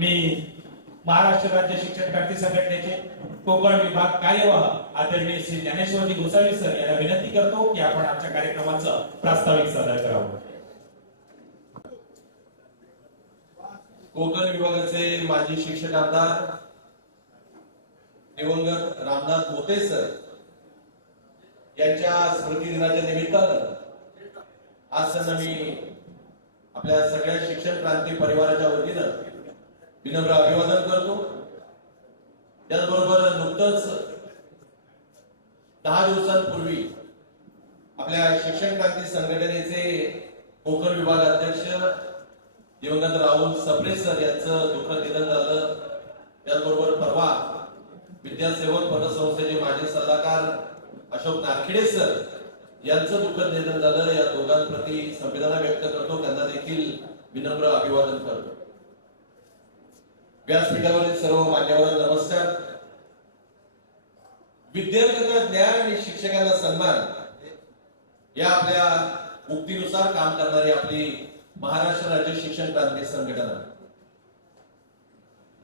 मी महाराष्ट्र राज्य शिक्षण क्रांती संघटनेचे कोकण विभाग कार्यवाह आदरणीय श्री ज्ञानेश्वरजी गोसावी सर यांना विनंती करतो की आपण आजच्या कार्यक्रमाचं प्रास्ताविक सादर करावं. कोकण विभागाचे माजी शिक्षक आमदार दिवंगत रामनाथ मोते सर यांच्या स्मृती दिनाच्या निमित्तानं आज त्यांना मी आपल्या सगळ्या शिक्षण क्रांती परिवाराच्या वतीनं विनम्र अभिवादन करतो. त्याचबरोबर नुकतंच 10 दिवसांपूर्वी आपल्या शिक्षण क्रांती संघटनेचे कोकण विभाग अध्यक्ष दिवंगत राहुल सप्रे सर यांचं दुःखद निधन झालं. त्याचबरोबर परवा विद्यासेवक पतसंस्थेचे माजी सल्लागार अशोक नारखेडे सर यांचं दुःखद निधन झालं. या दोघांप्रती संवेदना व्यक्त करतो, त्यांना देखील विनम्र अभिवादन करतो. व्यासपीठावरील सर्व मान्यवरांना नमस्कार. विद्यार्थ्यांना ज्ञान आणि शिक्षकांना सन्मान या आपल्या उक्तीनुसार काम करणारी आपली महाराष्ट्र राज्य शिक्षण क्रांती संघटना.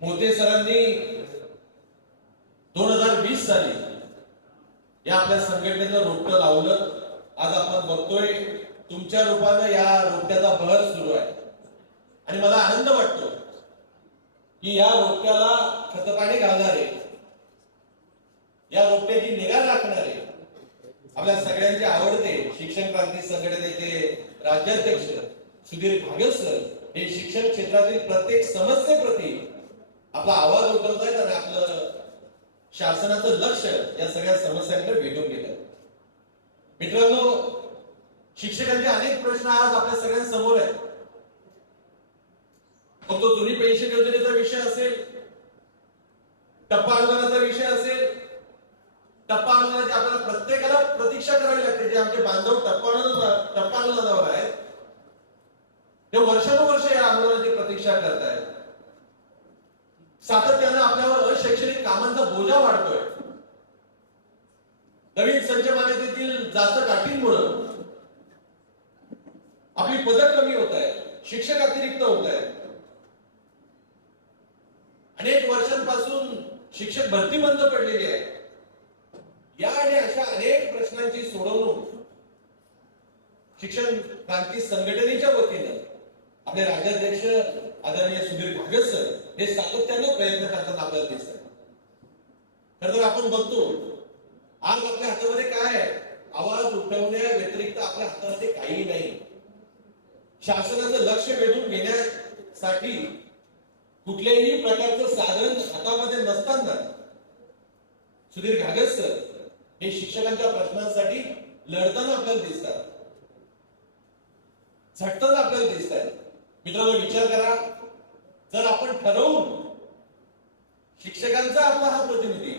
मोते सरांनी 2020 साली या आपल्या संघटनेचं रोपटं लावलं. आज आपण बघतोय तुमच्या रूपानं या रोपट्याचा बहर सुरू आहे आणि मला आनंद वाटतो की या रोपट्याला खतपाणी घालणारे, या रोपट्याची निगा राखणारे आपल्या सगळ्यांचे आवडते शिक्षण क्रांती संघटनेचे राज्याध्यक्ष सुधीर घागे सर हे शिक्षण क्षेत्रातील प्रत्येक समस्येप्रती आपला आवाज उठवत आहेत आणि आपलं शासनाचं लक्ष या सगळ्या समस्यांकडे वेधून गेलं. मित्रांनो, शिक्षकांचे अनेक प्रश्न आज आपल्या सगळ्यांसमोर आहेत. मग तो जुनी पेन्शन योजनेचा विषय असेल, टप्पा अनुदानाचा विषय असेल. टप्पा अनुदानाची आपल्याला प्रत्येकाला प्रतीक्षा करावी लागते. जे आमचे बांधव टप्पा अनुदानावर आहेत ते वर्षानुवर्ष या आंदोलनाची प्रतीक्षा करतायत. सातत्यानं आपल्यावर अशैक्षणिक कामांचा बोजा वाढतोय. नवीन संच मान्यतेतील जास्त गाठींमुळे आपली पदं कमी होत आहेत, शिक्षक अतिरिक्त होत आहेत. अनेक वर्षांपासून शिक्षक भरती बंद पडलेली आहे. या आणि अशा अनेक प्रश्नांची सोडवणूक शिक्षण क्रांती संघटनेच्या वतीनं आपले राज्याध्यक्ष आदरणीय सुधीर घागे सर हे सातत्यानं प्रयत्न करताना आपल्याला दिसतात. खरं तर आपण बघतो आज आपल्या हातामध्ये काय आहे? आवाज उठवण्या व्यतिरिक्त आपल्या हातामध्ये काही नाही. शासनाचं लक्ष वेधून घेण्यासाठी कुठल्याही प्रकारचं साधन हातामध्ये नसताना सुधीर घागे सर हे शिक्षकांच्या प्रश्नांसाठी लढताना आपल्याला दिसतात, झटताना आपल्याला दिसतात. मित्रांनो, विचार करा, जर आपण ठरवून शिक्षकांचा आपला हा प्रतिनिधी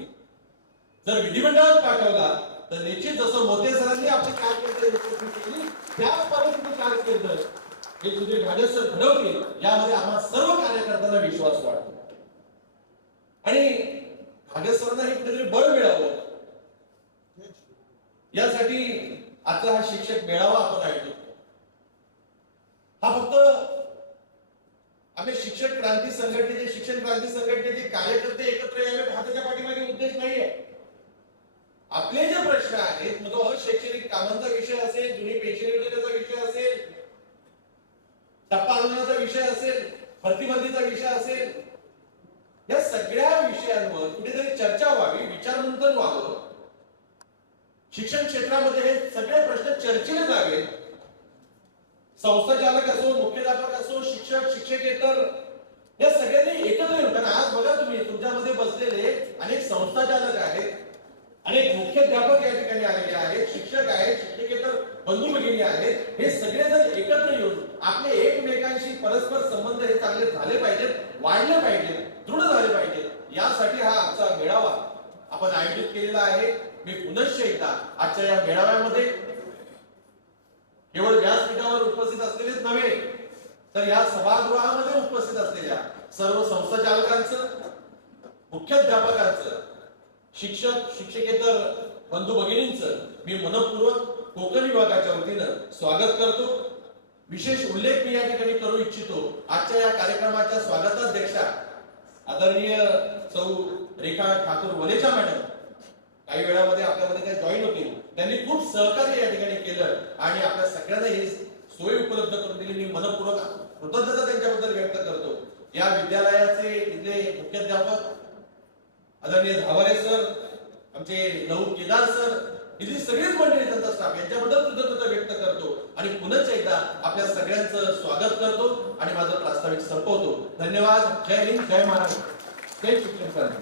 जर विधिमंडळात पाठवला तर निश्चित जसं मोते सरांनी आपली कारकीर्द केली त्या पद्धतीने कारकीर्द हे सुधीर घागे सर घडवतील यामध्ये आम्हा सर्व कार्यकर्त्यांना विश्वास वाटतो. आणि घागे सरांना हे कुठेतरी बळ मिळावं यासाठी आता हा शिक्षक मेळावा आपण आयोजित करतो. हा फक्त आपले शिक्षण क्रांती संघटनेचे कार्यकर्ते एकत्र यावे हा त्याच्या पाठीमागे उद्देश नाहीये. आपले जे प्रश्न आहेत, मग तो अशैक्षणिक कामांचा विषय असेल, जुनी पेन्शन योजनेचा विषय असेल, टप्पा अनुदानाचा विषय असेल, भरतीबंदीचा विषय असेल, या सगळ्या विषयांवर कुठेतरी चर्चा व्हावी, विचारमंथन व्हावं. शिक्षण क्षेत्रामध्ये हे सगळे प्रश्न चर्चेने जावे. संस्थाचालक असो, मुख्याध्यापक असो, शिक्षक, शिक्षकेतर या सगळ्यांनी एकत्र येऊन, कारण आज बघा तुम्ही तुमच्यामध्ये बसलेले अनेक संस्थाचालक आहेत, अनेक मुख्याध्यापक या ठिकाणी आलेले आहेत, शिक्षक आहेत, शिक्षकेतर बंधू भगिनी आहेत. हे सगळेजण एकत्र येऊन आपले एकमेकांशी परस्पर संबंध हे चांगले झाले पाहिजेत, वाढले पाहिजेत, दृढ झाले पाहिजेत. यासाठी हा आजचा मेळावा आपण आयोजित केलेला आहे. मी पुनश्च एकदा आजच्या या मेळाव्यामध्ये केवळ व्यासपीठावर उपस्थित असलेलेच नव्हे तर या सभागृहामध्ये उपस्थित असलेल्या सर्व संस्थाचालकांचं, मुख्याध्यापकांचं, शिक्षक, शिक्षकेतर बंधू भगिनींचं मी मनपूर्वक कोकण विभागाच्या वतीनं स्वागत करतो. विशेष उल्लेख मी या ठिकाणी करू इच्छितो. आजच्या या कार्यक्रमाच्या स्वागताध्यक्षा आदरणीय सौ रेखा ठाकूर वलेचा मॅडम काही वेळामध्ये आपल्यामध्ये काही जॉईन होते, त्यांनी खूप सहकार्य या ठिकाणी केलं आणि आपल्या सगळ्यांना ही सोय उपलब्ध करून दिली. मी मनपूर्वक कृतज्ञता त्यांच्याबद्दल व्यक्त करतो. या विद्यालयाचे इथले मुख्याध्यापक आदरणीय धावारे सर, आमचे नऊ केदार सर, इथली सगळीच मंडळी, त्यांचा स्टाफ, यांच्याबद्दल कृतज्ञता व्यक्त करतो आणि पुन्हा एकदा आपल्या सगळ्यांचं स्वागत करतो आणि माझं प्रास्ताविक संपवतो. धन्यवाद. जय हिंद, जय महाराष्ट्र, जय शिक्षण क्रांती.